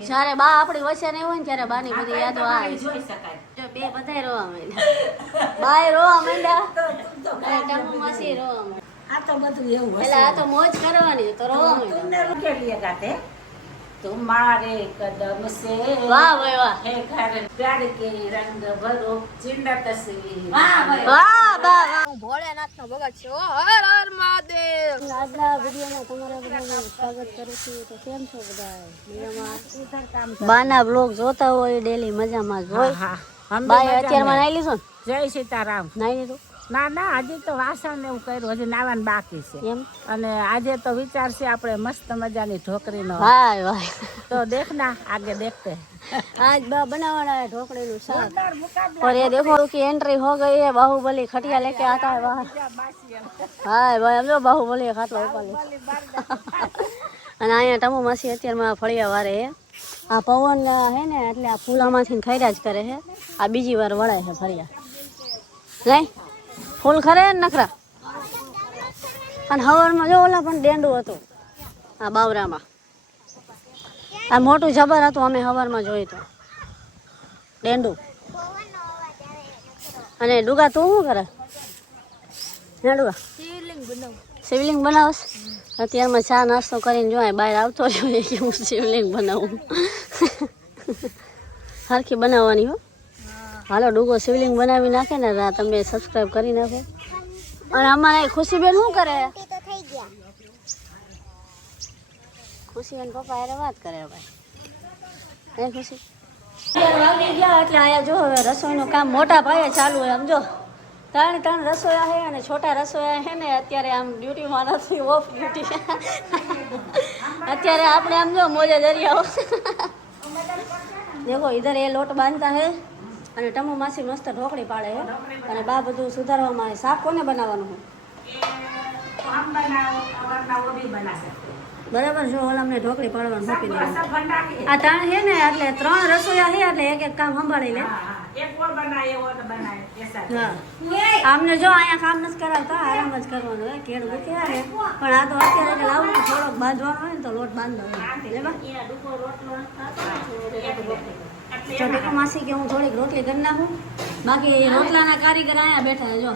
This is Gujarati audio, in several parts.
જ્યારે બા આપણી વચ્ચે નહીં હોય ને ત્યારે બાની બધી યાદો આવે જોઈ શકાય. જો બે બધાય રોવા માંડ્યા બાય રોવા માંડ્યા અને ટમુ માસી રોવા માંડ્યા આ તો બધું એવું પેલા આ તો મોજ કરવાની તો રોવા માંડ્યા तुमने रुके लिए गाते तुम्हारे कदम से વાહ ભાઈ વાહ है घर प्यार के रंग भरो जिंदा तस्वीर વાહ બા વાહ ભોળેનાથનો ભગત છે ઓ હર હર મહાદેવ આજના વિડિયોમાં તમારા બધાનું સ્વાગત કરું છું તો કેમ છો બધા મજામાં બાના બ્લોગ જોતા હોય ડેલી મજામાં જ હોય हम બાય અત્યારમાં નાઈ લીધો जय सीताराम નાઈ લીધું ના ના હજી તો વાસણ ને એવું કર્યું હજી નાવાનું બાકી છે એમ અને આજે તો વિચાર છે આપણે મસ્ત મજાની ઢોકરીનો વાહ વાહ તો દેખ ના આગે देखते आज बा बनाना है ढोकड़े नु साग और ये देखो कि एंट्री हो गई है बाहुबली खटिया लेके आता है बाहर हाँ भाई हम जो बाहुबली खाटला ऊपर અને અહીંયા ટમુ માસી અત્યારમાં ફળિયા વારે હે આ પવન હે ને એટલે આ ફૂલામાંથી ખાયરા જ કરે છે આ બીજી વાર વળાય છે ફળિયા લઈ ફૂલ ખરે ને નખરા અને હવારમાં જો ઓલા પણ ડેંડું હતું આ બાવરામાં આ મોટું જબર હતું અમે હવારમાં જોયું તો ડેંડું અને ડુગા તું શું કરે હે ડુગા શિવલિંગ બનાવશ અત્યારમાં ચા નાસ્તો કરીને જો બહાર આવતો રહ્યો કે હું શિવલિંગ બનાવું હરખી બનાવવાની હો હાલો ડુગો શિવલિંગ બનાવી નાખે ને તમે સબસ્ક્રાઈબ કરી નાખો અને અમારે ખુશીબેન શું કરે ખુશી અને પપ્પા યારે વાત કરે ભાઈ હે ખુશી વાગી ગયા એટલે અહીંયા જો હવે રસોઈનું કામ મોટા પાયે ચાલુ હોય સમજો ત્રણ રસોયા છે અને છોટા રસોયા છે ને અત્યારે આમ ડ્યુટીમાં નથી ઓફ ડ્યુટી અત્યારે આપણે આમ જો મોજે દરિયાઓ દેખો ઇધર એ લોટ બાંધતા હે અને ટમુ માસી મસ્ત ઢોકળી પાડે છે અને બા બધું સુધારવામાં આવે શાક કોને બનાવવાનું છે हम बनाओ वरना वो भी बना सकते બરાબર જો ઓલા અમને ઢોકળી પાડવાનું મૂકી દેવાનું આ ત્રણ છે ને એટલે ત્રણ રસોયા છે એટલે એક એક કામ સંભાળી લે एक और बनाए वो बनाए ऐसा હા આમને જો અહીંયા કામ નથી કરાવતા આરામ જ કરવાનું હોય કેળ મૂક્યા છે પણ આ તો અત્યારે કે લાવું થોડોક બાંધવાનો હોય ને તો લોટ બાંધો જો ટેકો માસી કે હું થોડીક રોટલી કરી નાખું બાકી રોટલાના કારીગર અહીંયા બેઠા છે જો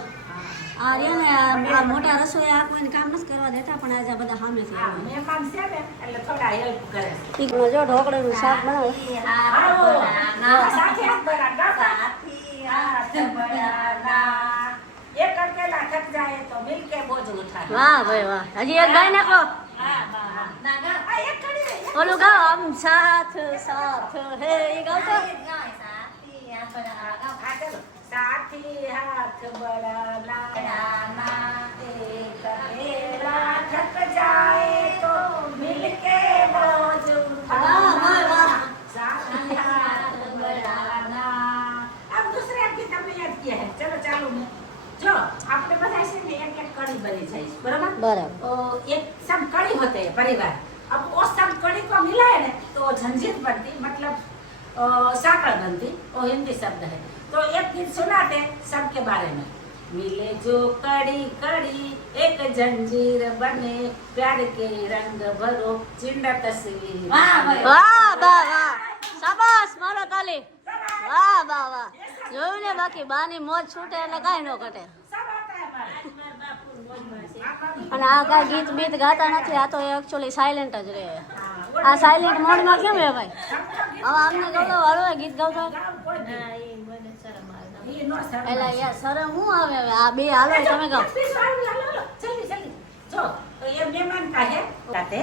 આ રહ્યા ને આ મોટા રસોઈ આ કોઈને કામ નથી કરવા દેતા પણ આજે બધા સામેથી આવે મહેમાન છે ને એટલે થોડા હેલ્પ કરે ઠીક જો ઢોકળીનું શાક બનાવે સાથે હાથ બરાબર हाथ बढ़ाना एक अकेला थक जाए तो मिलके बोझ उठाना વાહ ભાઈ વાહ હજી એક ગાય નાખો ઓલું ગાઓ આમ સાથ સાથ હે એ ગાવ તો साथी हाथ बढ़ाना एक अकेला थक जाए तो मिलके बोझ उठाना साथी हाथ बढ़ाना अब दूसरे आपकी तबीयत क्या है चलो चालू में जो आपने बताया से एक एक कड़ी बनी जाए बराबर બરાબર तो एक सब कड़ी होते हैं परिवार अब वो सब कड़ी को मिलाए ना तो झंझट बनती मतलब साकड़ बनती वो हिंदी शब्द है तो एक गीत सुनाते सबके बारे में मिले जो कड़ी कड़ी एक जंजीर बने प्यार के रंग भरो जिंदा तस्वीर વાહ વાહ વાહ શાબાશ મારો તાલી વાહ વાહ વાહ જોયું ને બાકી બાની મોજ છૂટે એટલે કાંઈ ન ઘટે सब आता है हमारे અને આ કાંઈ ગીત બીત ગાતા નથી આ તો એકચ્યુઅલી સાયલેન્ટ જ રહે આ સાયલેન્ટ મોડમાં કેમ હે ભાઈ હવે આમને ગૌતો વાળો ગીત ગાવતો ये नो सर એટલે યાર શરમ હું આવે હવે આ બે હાલો તમે ગાઓ जल्दी जल्दी जो तो ये मेहमान का है गाते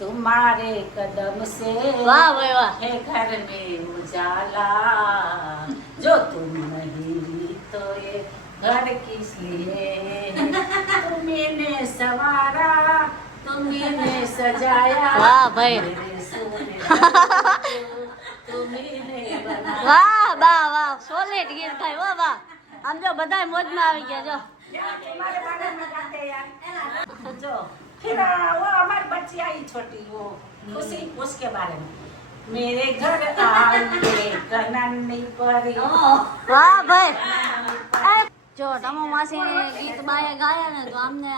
तुम्हारे कदम से વાહ ભાઈ વાહ है घर में उजाला जो तुम नहीं तो ये घर किस लिए तुम्हें सवारा तुम्हें सजाया વાહ भाई मेरे सोने तुम्हें बना વાહ વાહ વાહ સોલિડ ગીત ગાય વાહ વાહ આમ જો બધાય મોજમાં આવી ગયા જો तुम्हारे बारे में गाते यार जो फिर वो हमारी बच्ची आई छोटी वो खुशी उसके बारे में मेरे घर आए कनन्नी परी વાહ ભાઈ એ જો ટમો માસી ગીત બાએ ગાયા ને તો અમને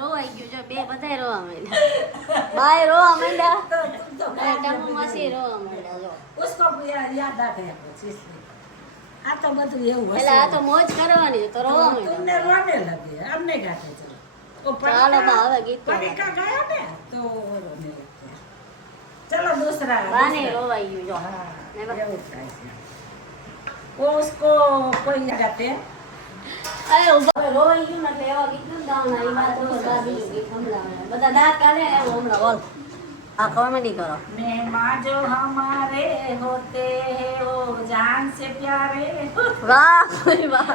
રોવાઈ ગયું. જો બે બધાય રોવા માંડ્યા. બાએ રોવા માંડ્યા અને ટમો માસી રોવા માંડ્યા. જો उसको याद आ गया कुछ इसलिए આ તો બધું એવું હશે એટલે આ તો મોજ કરવાની તો રોવા માંડ્યા. तुमने रोने लगे हमने गाते चलो वो ચાલો બા હવે ગીત તો पड़ेगा गाया ने तो वो रोने लगे चलो दूसरा બાને રોવાઈ ગયું. જો हाँ नहीं बा- ये होता है इसमें। वो उसको कोई गाते અરે ઉભા રોવાઈ ગયું ને એટલે એવા ગીત નથી ગાવાના. એ વાત ઉપર બા બીજું ગીત સંભળાવે. બધા દાંત કાઢે ને એવું હમણાં બોલ. આ કોમેડી કરો. मेहमान जो हमारे होते हैं वो जान से प्यारे વાહ ભાઈ વાહ.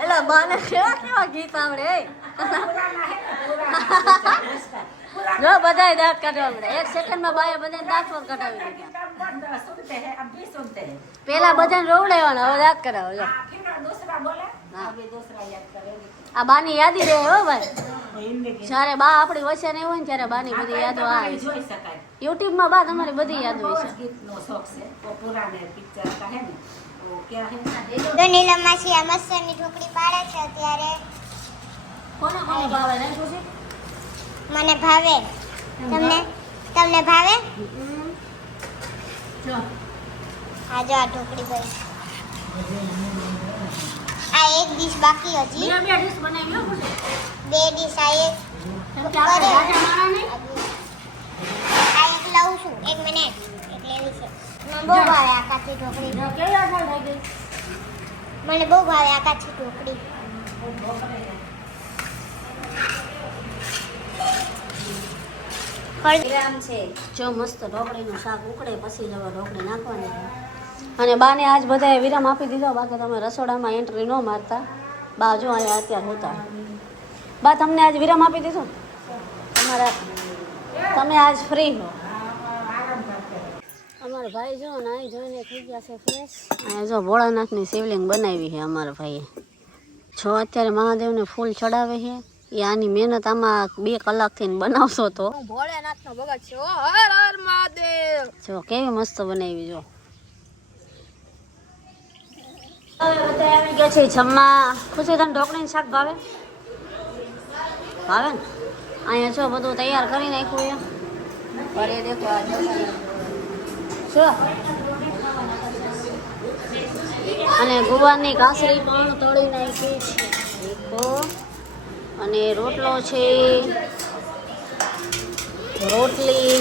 એટલે બાને કેવા કેવા ગીત આવડે. पुराना है ना पुराना જો બધાય દાંત કાઢવા મળે. એક સેકન્ડમાં બાએ બધાને દાંત પર કઢાવી દીધા. सुनते हैं अब भी सुनते हैं પેલા બધાને રોવડાવવાના, હવે દાંત કઢાવો. જો फिर दूसरा बोले हाँ। अभी दूसरा याद करेंगे આ બાની યાદી રહે હો ભાઈ. हिंदी की જ્યારે બા આપણી વચ્ચે નહીં હોય ને ત્યારે બાની બધી યાદો આવે. જોઈ શકાય યુટ્યુબમાં બા તમારી બધી યાદો હોય છે. ગીતનો શોખ છે वो पुराने पिक्चर का है ना वो क्या है તો નીલમ માસી આ મસ્તની ઢોકળી પાડે છે ત્યારે કોને કોને ભાવે નહીં ખુશી? મને ભાવે. તમને તમને ભાવે? જો આ જો આ ઢોકળી ભાઈ. આ એક ડીશ બાકી હજી. બે બે ડીશ બનાવી લો ખુશી. બે ડીશ આ એક કેમ કે આપણે રાજા માણા નહીં. આ એક લઉં છું. એક મિનિટ એક લેવી છે. મને બહુ ભાવે આ કાચી ઢોકળી. જો કેવી અસર થઈ ગઈ. મને બહુ ભાવે આ કાચી ઢોકળી. આમ છે જો મસ્ત ઢોકળીનું શાક ઉકળે પછી જવા ઢોકળી નાખવાની છે. અને બાને આજ બધાએ વિરામ આપી દીધો. બાકી તમે રસોડામાં એન્ટ્રી ન મારતા. બા જો અહીંયા અત્યારે હોતા. બા તમને આજ વિરામ આપી દીધો. તમારા તમે આજ ફ્રી હો. અમારા ભાઈ જો નાઈ જોઈને થઈ ગયા છે ફ્રેશ. અહીંયા જો ભોળાનાથની શિવલિંગ બનાવી છે અમારા ભાઈએ. જો અત્યારે મહાદેવને ફૂલ ચડાવે છે. એ આની મહેનત આમાં 2 કલાકથી બનાવશો તો. ભોળેનાથનો ભગત છે. ઓ હર હર મહાદેવ. જો કેવી મસ્ત બનાવી. જો હવે બધા આવી ગયા છે જમવા. ખુશી તને ઢોકળીનું શાક ભાવે? ભાવે ને? અહીંયા જો બધું તૈયાર કરી નાખ્યું છે. અરે દેખો આ જો અને ગુવારની કાસરી પણ તળી નાખી છે. દેખો અને રોટલો છે, રોટલી.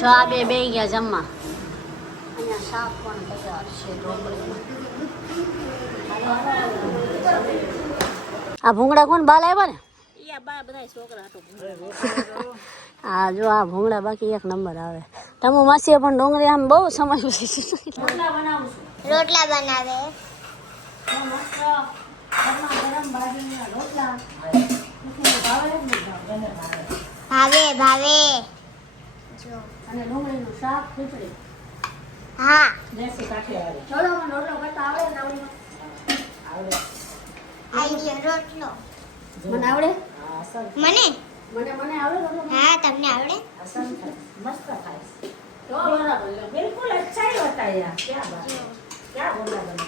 જો આ બે ગયા જમવા. અહીંયા શાક પણ તૈયાર છે ઢોકળીનું. આ ભૂંગળા કોણ બાલ આવ્યા ને? હા જો આ ભૂંગળા બાકી એક નંબર આવે. ટમુ માસીએ પણ ડુંગળી આમ બહુ સમજવું છે. રોટલા બનાવે. ભાવે ભાવે. જો અને ડુંગળીનું શાક, ખીચડી. હા દેશી કાઠિયાવાડી ચલો મને રોટલો કરતા આવડે ને આવડે? આઈ ગયો રોટલો. મને આવડે? મને મને આવડે રોટલો? હા તમને આવડે? मस्त था તો બરાબર લ્યો. बिल्कुल अच्छा ही होता है यार क्या बात है क्या बोला बंदा